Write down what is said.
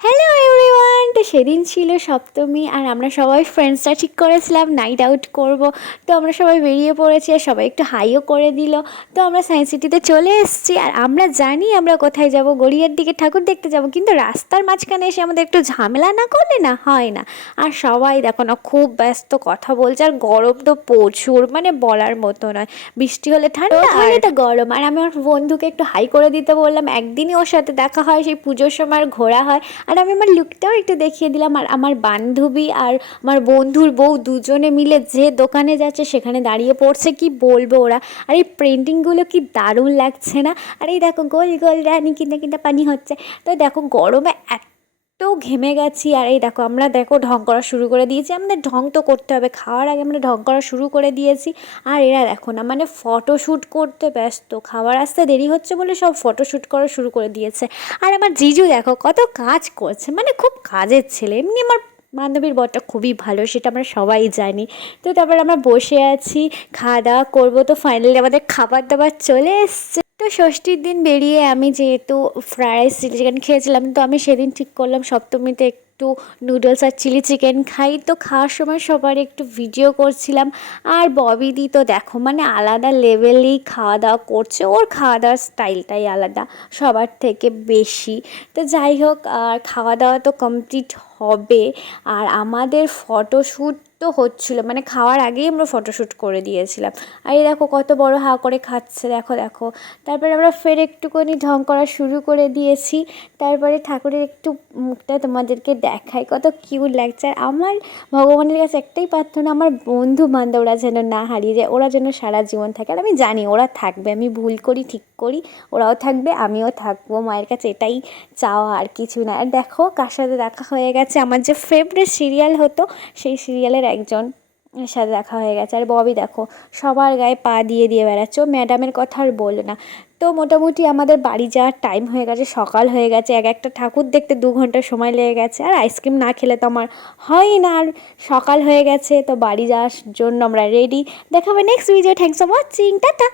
Hello everyone, তো সেদিন ছিল সপ্তমী আর আমরা সবাই ফ্রেন্ডসরা ঠিক করেছিলাম নাইট আউট করব। তো আমরা সবাই বেরিয়ে পড়েছি আর সবাই একটু হাইও করে দিল। তো আমরা সায়েন্স সিটিতে চলে এসেছি আর আমরা জানি আমরা কোথায় যাব, গড়িয়ার দিকে ঠাকুর দেখতে যাব, কিন্তু রাস্তার মাঝখানে এসে আমাদের একটু ঝামেলা না করলে না হয় না। আর সবাই দেখো না খুব ব্যস্ত কথা বলছে, আর গরম তো প্রচুর, মানে বলার মতো নয়। বৃষ্টি হলে ঠান্ডা আর এটা গরম। আর আমি আমার বন্ধুকে একটু হাই করে দিতে বললাম, একদিনই ওর সাথে দেখা হয়, সেই পুজোর সময় আর ঘোরা হয়। আর আমি আমার লুকটাও একটু দেখিয়ে দিলাম। আর আমার বান্ধবী আর আমার বন্ধুর বউ দুজনে মিলে যে দোকানে যাচ্ছে সেখানে দাঁড়িয়ে পড়ছে, কি বলবো ওরা। আর এই পেন্টিংগুলো কি দারুণ লাগছে না। আর এই দেখো গোল গোল রানি কিনা কিনা পানি হচ্ছে। তো দেখো গরমে তো ঘেমে গেছি। আর এই দেখো আমরা দেখো ঢং করা শুরু করে দিয়েছি, আমাদের ঢং তো করতে হবে, খাওয়ার আগে আমরা ঢং করা শুরু করে দিয়েছি। আর এরা দেখো না মানে ফটোশ্যুট করতে ব্যস্ত, খাবার আসতে দেরি হচ্ছে বলে সব ফটোশ্যুট করা শুরু করে দিয়েছে। আর আমার জিজু দেখো কত কাজ করছে, মানে খুব কাজের ছেলে। এমনি আমার বান্ধবীর বরটা খুবই ভালো, সেটা আমরা সবাই জানি। তো তারপর আমরা বসে আছি, খাওয়া দাওয়া করবো। তো ফাইনালি আমাদের খাবার দাবার চলে এসছে। তো ষষ্ঠীর দিন বেরিয়ে আমি যেহেতু ফ্রাইড রাইস চিলি চিকেন খেয়েছিলাম, তো আমি সেদিন ঠিক করলাম সপ্তমীতে একটু নুডলস আর চিলি চিকেন খাই। তো খাওয়ার সময় সবার একটু ভিডিও করছিলাম। আর ববিদি তো দেখো মানে আলাদা লেভেলেই খাওয়া দাওয়া করছে, ওর খাওয়া দাওয়ার স্টাইলটাই আলাদা সবার থেকে বেশি। তো যাই হোক, আর খাওয়া দাওয়া তো কমপ্লিট হবে। আর আমাদের ফটোশ্যুট তো হচ্ছিলো, মানে খাওয়ার আগেই আমরা ফটোশ্যুট করে দিয়েছিলাম। আর এই দেখো কত বড় হাঁ করে খাচ্ছে, দেখো দেখো। তারপরে আমরা ফের একটুখানি ঢং করা শুরু করে দিয়েছি। তারপরে ঠাকুরের একটু মুখটা তোমাদেরকে দেখাই, কত কিউট লাগছে। আর আমার ভগবানের কাছে একটাই প্রার্থনা, আমার বন্ধু বান্ধবরা যেন না হারিয়ে যায়, ওরা যেন সারা জীবন থাকে। আর আমি জানি ওরা থাকবে, আমি ভুল করি ঠিক করি, ওরাও থাকবে আমিও থাকবো, মায়ের কাছে এটাই চাওয়া, আর কিছু না। আর দেখো কার সাথে দেখা হয়ে গেছে, আমার যে ফেভারিট সিরিয়াল হতো সেই সিরিয়ালের একজন সাথে দেখা হয়ে গেছে। আর ববি দেখো সবার গায়ে পা দিয়ে দিয়ে বেড়াচ্ছে, ও ম্যাডামের কথা আর বলে না। তো মোটামুটি আমাদের বাড়ি যাওয়ার টাইম হয়ে গেছে, সকাল হয়ে গেছে, এক একটা ঠাকুর দেখতে 2 ঘন্টা সময় লেগে গেছে। আর আইসক্রিম না খেলে তো আমার হয় না। আর সকাল হয়ে গেছে, তো বাড়ি যাওয়ার জন্য আমরা রেডি। দেখা হবে next video. Thanks for watching, tata.